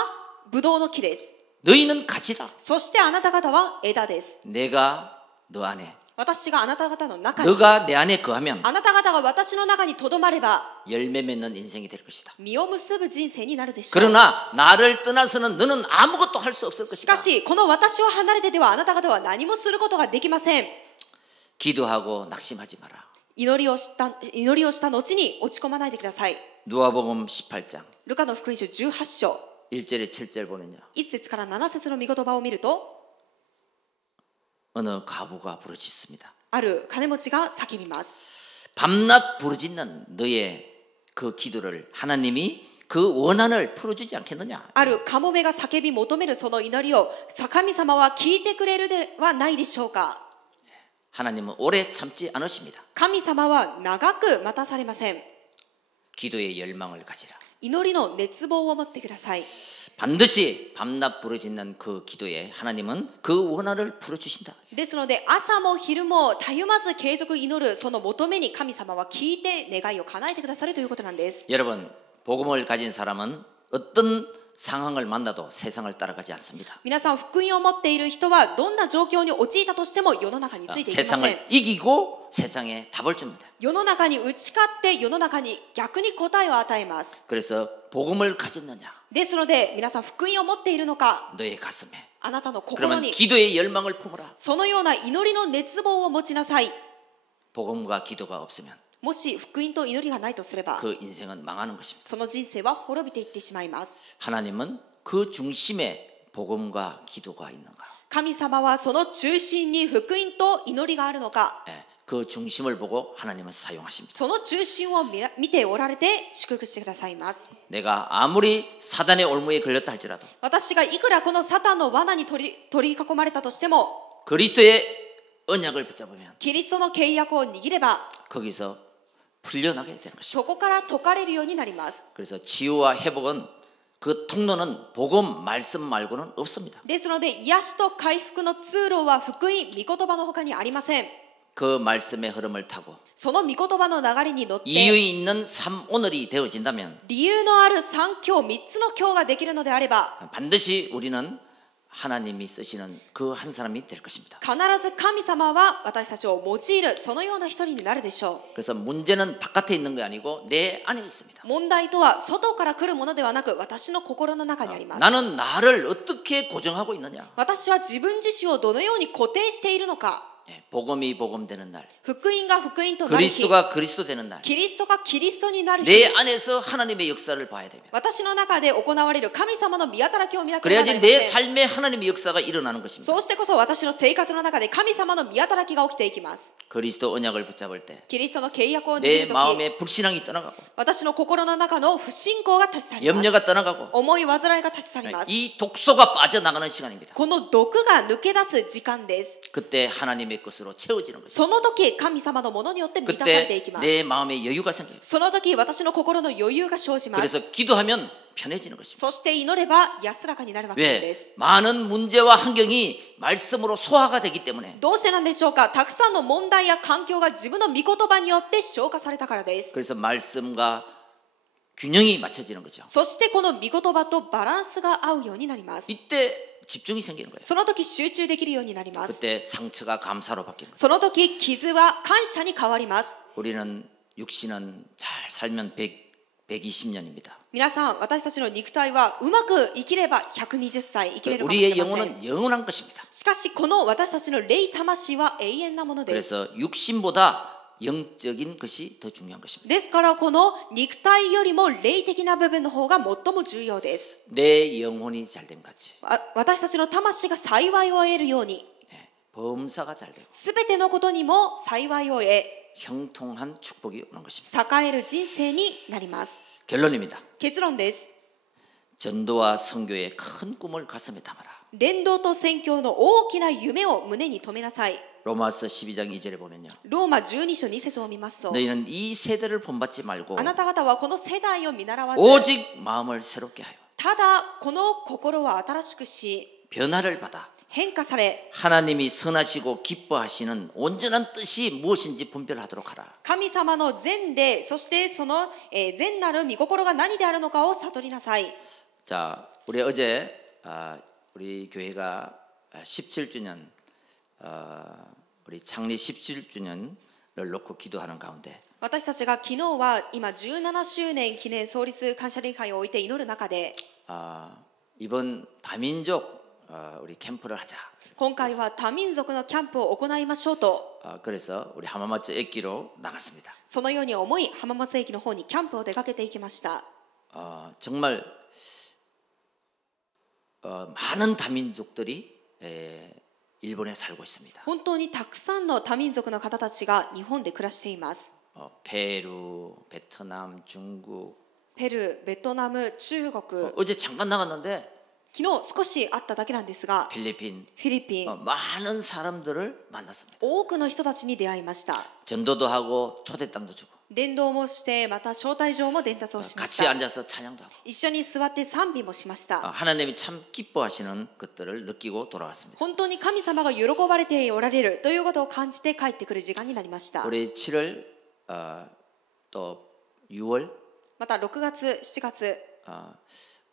ブドウの木です。 너희는 가지라. そしてあなた方は枝です。 내가 너 안에 私があなた方の中に 너가 내 안에 거하면 あなた方が私の中にとどまれば 열매 맺는 인생이 될 것이다. 実を結ぶ人生になるでしょう。 그러나 나를 떠나서는 너는 아무것도 할 수 없을 しか 것이다. しこの私を離れてではあなた方は何もすることができません。 기도하고 낙심하지 마라. 祈りをした後に落ち込まないでください。 누가복음 18장 ルカの福音書18章 1절에 7절 보면요. 1節から7節の御言葉を見ると 어느 과부가 부르짖습니다. ある金持ちが叫びます。 밤낮 부르짖는 너의 그 기도를 하나님이 그 원한을 풀어주지 않겠느냐. あるカモメが叫び求めるその祈りを神様は聞いてくれるではないでしょうか。 하나님은 오래 참지 않으십니다. 神様は長く待たされません。 기도의 열망을 가지라. 祈りの熱望を持ってください。 반드시 밤낮 부르짖는 그 기도에 하나님은 그 원한을 풀어주신다. ですので朝も昼もたゆまず継続祈るその求めに神様は聞いて願いを叶えてくださるということなんです。 여러분, 복음을 가진 사람은 어떤 상황을 만나도 세상을 따라가지 않습니다. 皆さん福音を持っている人はどんな状況に陥ったとしても世の中についていきません。 세상을 이기고 세상에 답을 줍니다. 世の中に打ち勝って世の中に逆に答えを与えます。 그래서 복음을 가졌느냐? ですので皆さん福音を持っているのか、 너의 가슴에. あなたの心 그러면 に 기도의 열망을 품어라. そのような祈りの熱望を持ちなさい。 복음과 기도가 없으면 もし福音と祈りがないとすれば 그 인생은 망하는 것입니다. その人生は滅びていってしまいます。 하나님은 그 중심에 복음과 기도가 있는가? 神様はその中心に福音と祈りがあるのか、 그 중심을 보고 하나님은 사용하십니다. その中心を見ておられて祝福してくださいます。 내가 아무리 사단의 올무에 걸렸다 할지라도 私がいくらこのサタンの罠に取り囲まれたとしても 그리스도의 언약을 붙잡으면 キリストの契約を握れば 거기서 풀려나게 되는 것입니다. そこから解かれるようになります。 그래서 치유와 회복은 그 통로는 복음 말씀 말고는 없습니다. ですので癒しと回復の通路は福音御言葉の他にありません。 그 말씀의 흐름을 타고 その御言葉の流れに乗って 이유 있는 삶 오늘이 되어진다면 理由のある3教3つの教ができるのであれば 반드시 우리는 하나님이 쓰시는 그 한 사람이 될 것입니다. 必ず神様は私たちを用いるそのような一人になるでしょう。 그래서 문제는 바깥에 있는 게 아니고 내 안에 있습니다. 問題とは外から来るものではなく私の心の中にあります。 나는 나를 어떻게 고정하고 있느냐? 私は自分自身をどのように固定しているのか。 복음이 복음 되는 날, 福音が福音となる日、 그리스도가 그리스도 되는 날, キリストがキリストになる日、 내 안에서 하나님의 역사를 봐야 됩니다. 私の中で行われる神様の御働きを見なければなり 그래야지 ま 내 せん。 삶에 하나님의 역사가 일어나는 것입니다. そうしてこそ私の生活の中で神様の御働きが起きていきます。 그리스도 언약을 붙잡을 때 キリストの契約を握 내 るとき、 마음에 불신앙이 떠나가고 私の心の中の不信仰が立ち去ります。 염려가 떠나가고 思い煩いが立ち去ります。 이 독소가 빠져나가는 시간입니다. この毒が抜け出す時間です。 그때 하나님의 것으로 채워지는 거죠. その時神様のものによって満たされていき 그때 ます。 내 마음에 여유가 생겨요. その時私の心の余裕が生じます。 그래서 기도하면 편해지는 것입니다. そして祈れば安らかになるわけなんで 왜? す。 많은 문제와 환경이 말씀으로 소화가 되기 때문에 どうしてなんでしょうか。たくさんの問題や環境が自分の御言葉によって消化されたからです。 그래서 말씀과 균형이 맞춰지는 거죠. そしてこの御言葉とバランスが合うようになります。 이때 집중이 생기는 거예요. その時集中できるようになります。 그때 상처가 감사로 바뀌는 거예요. その時傷は感謝に変わります。 우리는 육신은 잘 살면 120년입니다. 皆さん、私たちの肉体はうまく生きれば120歳生きれるかもし 우리의 れません。 영혼은 영원한 것입니다. しかしこの私たちの霊魂は永遠なものです。 그래서 육신보다 영적인 것이 더 중요한 것입니다. ですからこの肉体よりも霊的な部分の方が最も重要です。 내 영혼이 잘됨 같이 私たちの魂が幸いを得るように、 범사가 잘 되고 すべてのことにも幸いを得、 형통한 축복이 오는 것입니다. 栄える人生になります。 결론입니다. 結論です。 전도와 선교의 큰 꿈을 가슴에 담아라. 伝道と宣教の大きな夢を胸に留めなさい。 로마서 12장 2절에 보면요. ローマ12章2節を見ますと、 너희는 이 세대를 본받지 말고 あなた方はこの世代を見習わず、 오직 마음을 새롭게 하여 ただこの心を新しくし、 변화를 받아 変化され、 하나님이 선하시고 기뻐하시는 온전한 뜻이 무엇인지 분별하도록 하라. 神様の善で、そしてその善なる御心が何であるのかを悟りなさい。 자, 우리 어제 우리 교회가 17주년 우리 창립 17주년을 놓고 기도하는 가운데 私たちが昨日は今17周年記念創立感謝礼会を置いて祈る中で、 이번 다민족 우리 캠프를 하자. 今回は多民族のキャンプを行いましょうと、 그래서 우리浜松 駅기로 나갔습니다. そのように思い浜松駅の方にキャンプを出かけていきました。 정말 많은 다민족들이 일본에 살고 있습니다. 本当にたくさんの多民族の方たちが日本で暮らしています。 페루, 베트남, 중국. ペルー、ベトナム、中国、 어제 잠깐 나갔는데 昨日少しあっただけなんですが、 필리핀 フィリピン、 많은 사람들을 만났습니다. 多くの人たちに出会いました。 전도도 하고 초대장도 주고 伝道もして、また招待状も伝達をしまし 같이 た。 앉아서 찬양도 하고 一緒に座って賛美もしました。 하나님이 참 기뻐하시는 것들을 느끼고 돌아왔습니다. 本当に神様が喜ばれておられるということを感じて帰ってくる時間になりました。 우리 7월 또 6월 また6月、7月、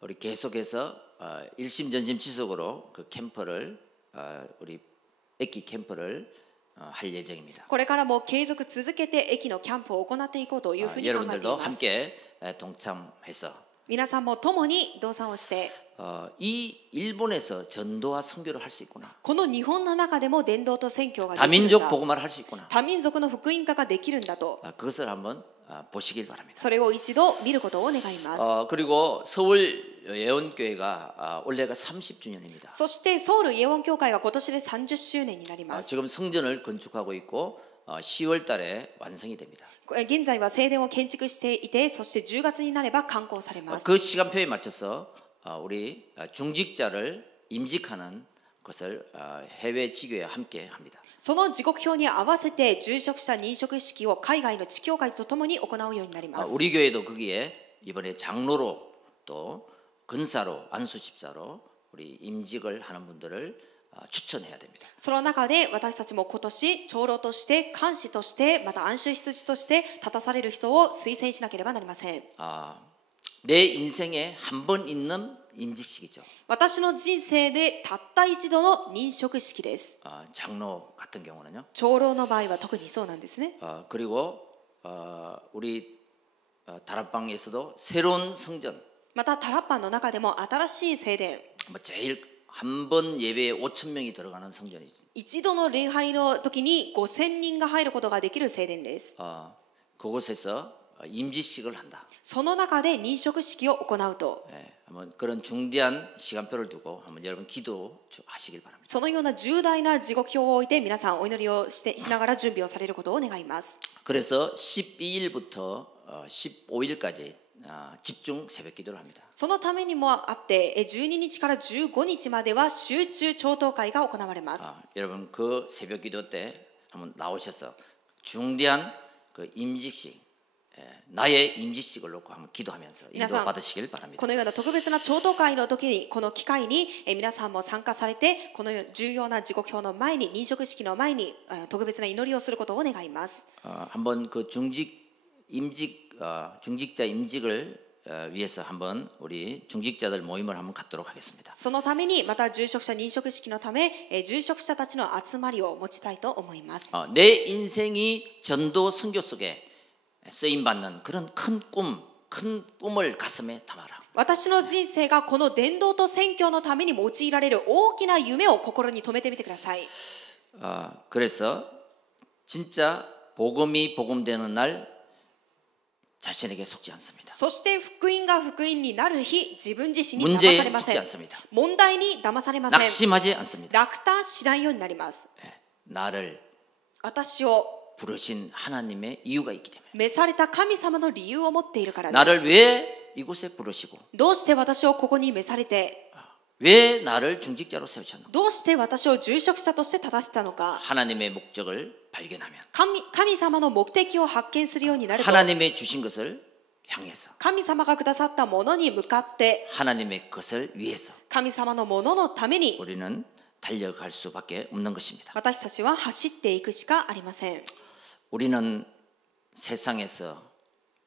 우리 계속해서 일심전심 지속으로 그 캠프를 우리駅 캠프를 할 예정입니다. これからも継続続けて駅のキャンプを行っていこうというふうに考えてい 여러분들도 ます。 함께 동참해서 皆さんも共に同参をして、 이 일본에서 전도와 선교를 할 수 있구나. この日本の中でも伝道と宣教ができるん 다민족 だ。 복음화를 할 수 있구나. 多民族の福音化ができるんだと、 그것을 한번 보시길 바랍니다. それを一度見ることを願います。 그리고 서울 예원교회가 올해가 30주년입니다. そしてソウルイエウォン教会が今年で30周年になります。 지금 성전을 건축하고 있고 10월 달에 완성이 됩니다. 現在は聖殿を建築していて、そして10月になれば完工されます。 그 시간표에 맞춰서 우리 중직자를 임직하는 것을 해외 지교회와 함께 합니다. その時刻表に合わせて住職者認職式を海外の地教会とともに行うようになります。 우리 교회도 거기에 이번에 장로로 또 근사로 안수집사로 우리 임직을 하는 분들을 추천해야 됩니다. その中で私たちも今年長老として監視としてまた安守羊として立たされる人を推薦しなければなりません。 내 인생에 한 번 있는 임직식이죠. 私の人生でたった一度の認職式です。 장로 같은 경우는요. 長老の場合は特にそうなんですね。 그리고 우리 다락방에서도 새로운 성전. またタラッパンの中でも新しい聖殿、 제일 한 번 예배에 5,000명이 들어가는 성전이죠. 一度の礼拝の時に5000人が入ることができる聖殿です。 그곳에서 임직식을 한다. その中で認職式を行うと、 한번 그런 중대한 시간표를 두고 한번 여러분 기도하시길 바랍니다. そのような重大な時刻表を置いて皆さんお祈りをしながら準備をされることを願います。 그래서 12일부터 15일까지 집중 새벽 기도를 합니다. そのためにもあって12日から15日までは集中超党会が行われます。 여러분 그 새벽 기도 때 한번 나오셔서 중대한 그 임직식 나의 임직식을 놓고 한번 기도하면서 인도 받으시길 바랍니다. このような特別な超党会の時にこの機会に皆さんも参加されて、この重要な時刻表の前に認職式の前に特別な祈りをすることを願います。 한번 그 중직자 임직을 위해서 한번 우리 중직자들 모임을 한번 갖도록 하겠습니다. そのためにまた住職者認職式のため住職者たちの集まりを持ちたいと思います。 내 인생이 전도 선교 속에 쓰임 받는 그런 큰 꿈 큰 꿈을 가슴에 담아라. 私の人生がこの伝道と宣教のために用いられる大きな夢を心に留めてみてください。 그래서 진짜 복음이 복음되는 날 자신에게 속지 않습니다. そして福音が福音になる日、自分自身に騙 문제에 されませ 속지 ん。 않습니다. 問題に騙されません。 낙심하지 않습니다. 落胆しないようになります。 나를 私を 부르신 하나님의 이유가 있기 때문에. 召された神様の理由を持っているからです。 나를 왜 이곳에 부르시고 どうして私をここに召されて、 왜 나를 중직자로 세우셨는가? どうして私を住職者として立たせたのか。 하나님의 목적을 발견하면 神様の目的を発見するようになると、 하나님의 주신 것을 향해서 神様がくださったものに向かって、 하나님의 것을 위해서 神様のもののために 우리는 달려갈 수밖에 없는 것입니다. 私たちは走っていくしかありません。 우리는 세상에서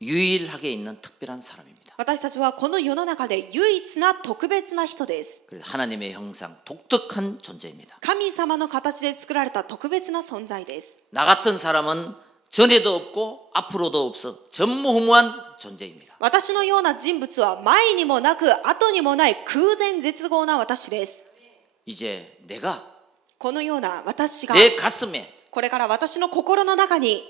유일하게 있는 특별한 사람입니다. 私たちはこの世の中で唯一な特別な人です。 그래서 하나님의 형상 독특한 존재입니다. 神様の形で作られた特別な存在です。 나 같은 사람은 전에도 없고 앞으로도 없어 전무후무한 존재입니다. 私のような人物は前にもなく後にもない空前絶後な私です。 이제 내가 このような私が 내 가슴에 これから私の心の中に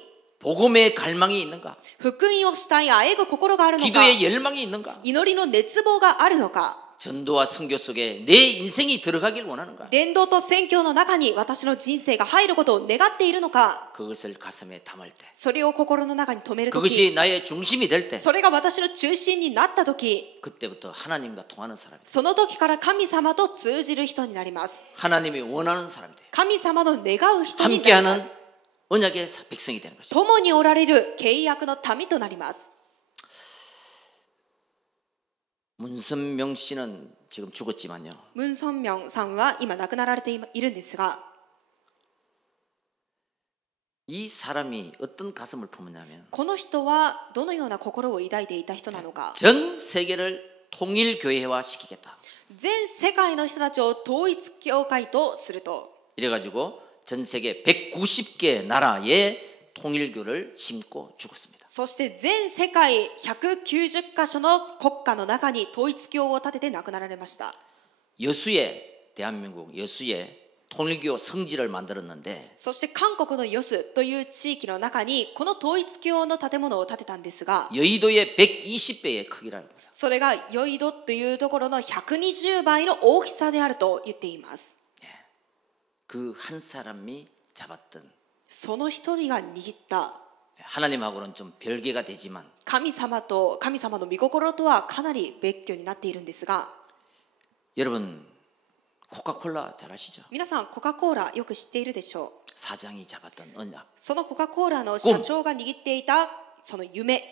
복음의 갈망이 있는가? 福音をしたいあえぐ心があるのか、 기도의 열망이 있는가? 祈りの熱望があるのか、 전도와 선교 속에 내 인생이 들어가길 원하는가? 伝道と宣教の中に私の人生が入ることを願っているのか、 그것을 가슴에 담을 때, それを心の中に留めるとき、 그것이 나의 중심이 될 때, それが私の中心になったとき、 그때부터 하나님과 통하는 사람입니다. その時から神様と通じる人になります。 하나님이 원하는 사람이 돼요. 神様の願う人になりま 함께하는 す。 언약의 백성이 되는 것입니다. 共におられる契約の民となります。 문선명 씨는 지금 죽었지만요. ムン・ソンミョンさんは今亡くなられているんですが、 이 사람이 어떤 가슴을 품었냐면 この人はどのような心を抱いていた人なのか。 전 세계를 통일 교회화 시키겠다. 全世界の人たちを統一教会とすると、 이래가지고 전 세계 190개 나라의 통일교를 심고 죽었습니다. そして全世界190カ所の国家の中に統一教を立てて亡くなられました。 여수에 대한민국 여수에 통일교 성지를 만들었는데 そして韓国のヨスという地域の中にこの統一教の建物を建てたんですが、 여의도의 120배의 크기라는 거예요. それがヨイドというところの120倍の大きさであると言っています。 그 한 사람이 잡았던 その一人が握った 하나님하고는 좀 별개가 되지만 神様の御心とはかなり別居になっているんですが、 여러분 코카콜라 잘 아시죠? 皆さんコカ・コーラよく知っているでしょう。 사장이 잡았던 언약. そのコカ・コーラの社長が握っていたその夢、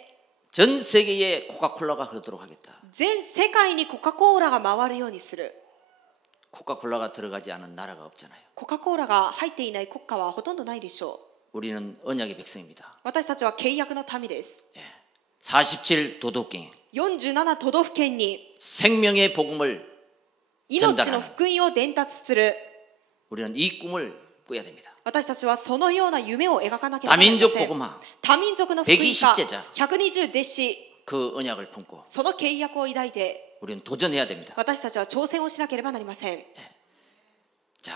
전 세계에 코카콜라가 흐르도록 하겠다. 全世界にコカ・コーラが回るようにする。 코카콜라가 들어가지 않은 나라가 없잖아요. コカ・コーラが入っていない国家はほとんどないでしょう。 우리는 언약의 백성입니다. 私たちは契約の民です。 47도덕경 47都道府県に 생명의 복음을 命の福音を伝達する。 우리는 이 꿈을 꿔야 됩니다. 私たちはそのような夢を描かなければなりま 다민족 せん。 복음화 多民族の福音化、 120제자 120弟子、 그 언약을 품고 その契約を抱いて 우리는 도전해야 됩니다. 私たちは挑戦をしなければなりません。 자,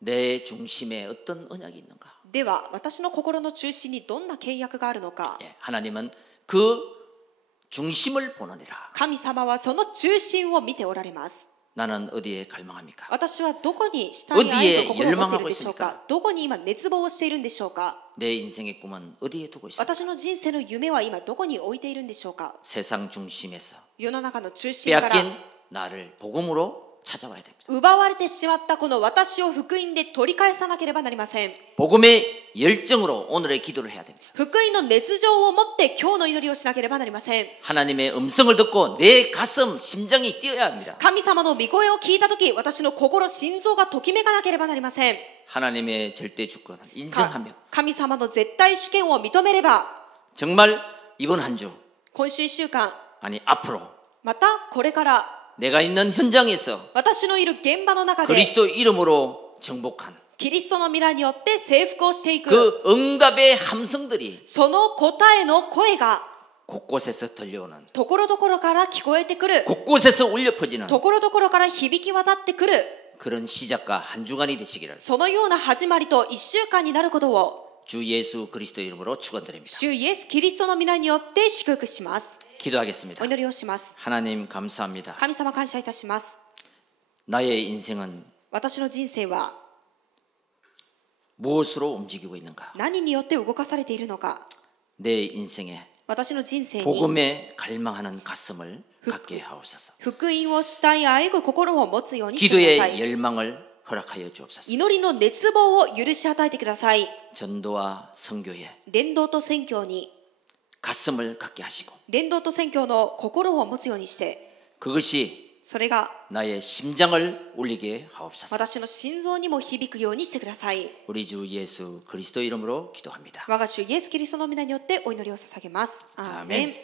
내 중심에 어떤 언약이 있는가? では私の心の中心にどんな契約があるのか。 하나님은 그 중심을 보느니라. 神様はその中心を見ておられます。 나는 어디에 갈망합니까? 私はどこにしたい愛と心を持っているでしょう 어디에열망하고있습니까 か。どこに今熱望をしているんでしょうか。 내 인생의 꿈은 어디에 두고 있습니까? 私の人生の夢は今どこに置いているんでしょうか。 세상 중심에서 世の中の中心から 빼앗긴 나를 복음으로 찾아와야 됩니다. 奪われてしまったこの私を福音で取り返さなければなりません。 복음의 열정으로 오늘의 기도를 해야 됩니다. 福音の熱情を持って今日の祈りをしなければなりません。 하나님의 음성을 듣고 내 가슴, 심장이 뛰어야 합니다. 神様の御声を聞いたとき、私の心、心臓がときめかなければなりません。 하나님의 절대 주권을 인정하며 神様の絶対主権を認めれば、 정말 이번 한 주, 今週1週間、 아니 앞으로 またこれから 내가 있는 현장에서 私のいる現場の中で 그리스도 이름으로 정복한 キリストの皆によって征服をしていく 그 응답의 함성들이 その答えの声が 곳곳에서 들려오는 ところどころから聞こえてくる 곳곳에서 울려 퍼지는 ところどころから響き渡ってくる 그런 시작과 한 주간이 되시기를 そのような始まりと1週間になることを 주 예수 그리스도 이름으로 축원드립니다. 主イエス・キリストの皆によって祝福します。 기도하겠습니다. お祈りをします。 하나님 감사합니다. 神様感謝いたします。 나의 인생은 私の人生は 무엇으로 움직이고 있는가? 何によって動かされているのか。 내 인생에 私の人生に 복음에 갈망하는 가슴을 갖게 하옵소서. 福音をしたいあえぐ心を持つようにしてくださ 기도의 い。 열망을 허락하여 주옵소서. 祈りの熱望を許し与えてください。 전도와 선교에 伝道と宣教に 가슴을 갖게 하시고 伝道と宣教の心を持つようにして 그것이 それが 나의 심장을 울리게 하옵소서. 私の心臓にも響くようにしてください。 우리 주 예수 그리스도 이름으로 기도합니다. 我が主イエス・キリストの皆によってお祈りを捧げます。アーメン。